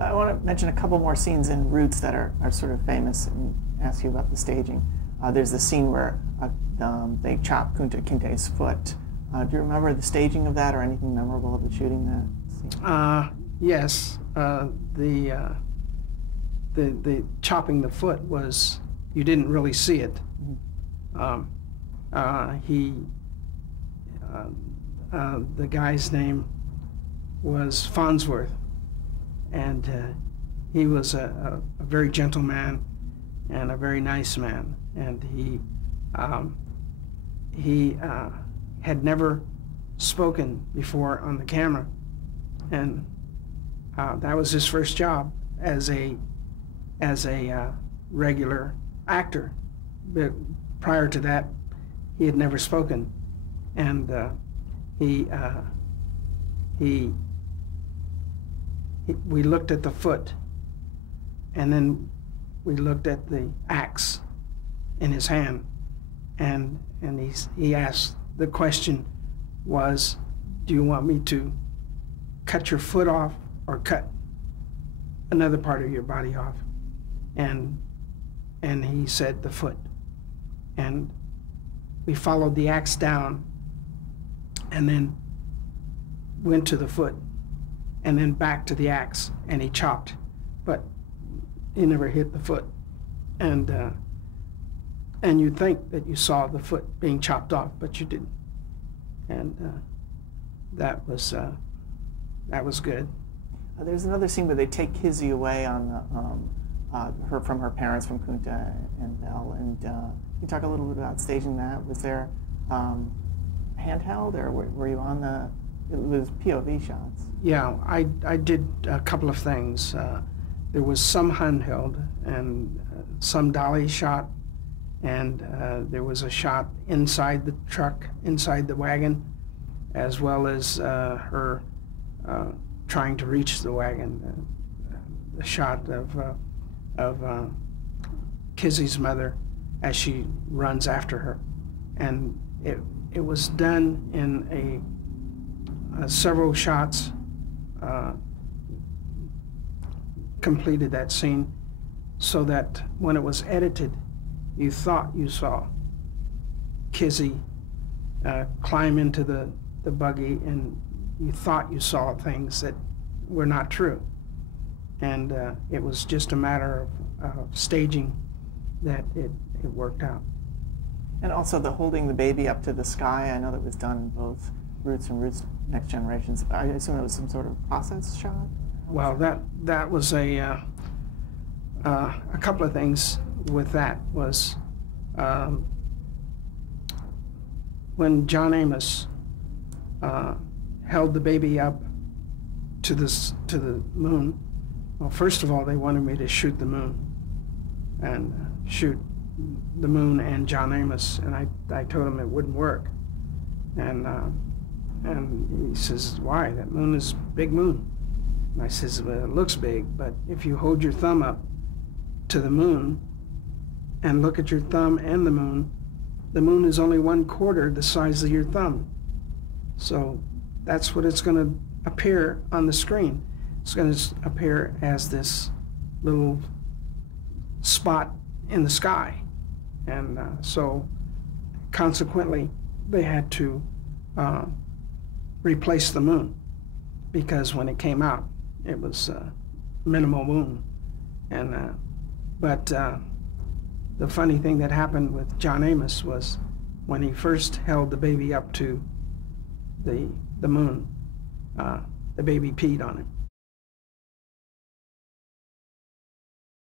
I want to mention a couple more scenes in Roots that are sort of famous and ask you about the staging. There's the scene where they chop Kunta Kinte's foot. Do you remember the staging of that or anything memorable about shooting that scene? Yes. The chopping the foot was, you didn't really see it. The guy's name was Farnsworth, and he was a very gentle man and a very nice man, and he had never spoken before on the camera, and that was his first job as a regular actor. But prior to that, he had never spoken, and we looked at the foot, and then we looked at the axe in his hand, and he asked, the question was, do you want me to cut your foot off or cut another part of your body off? And he said the foot. And we followed the axe down and then went to the foot and then back to the axe, and he chopped, but he never hit the foot. And you'd think that you saw the foot being chopped off, but you didn't. And that was good. There's another scene where they take Kizzy away on from her parents, from Kunta and Belle, and you talk a little bit about staging that. Was there handheld, or were you on the? It was POV shots. Yeah, I did a couple of things. There was some handheld and some dolly shot, and there was a shot inside the truck, inside the wagon, as well as her trying to reach the wagon. The shot of Kizzy's mother as she runs after her, and it was done in several shots. Completed that scene so that when it was edited, you thought you saw Kizzy climb into the buggy, and you thought you saw things that were not true. And it was just a matter of staging that it worked out. And also the holding the baby up to the sky, I know that was done in both Roots and Roots Next Generations. I assume it was some sort of process shot? Well, that was a couple of things with that was when John Amos held the baby up to the moon. Well, first of all, they wanted me to shoot the moon and shoot the moon and John Amos, and I told him it wouldn't work. And he says, why? That moon is a big moon. And I says, well, it looks big, but if you hold your thumb up to the moon and look at your thumb and the moon is only 1/4 the size of your thumb. So that's what it's going to appear on the screen. It's going to appear as this little spot in the sky. And so consequently, they had to replace the moon, because when it came out, it was minimal moon. And but the funny thing that happened with John Amos was when he first held the baby up to the moon, the baby peed on him.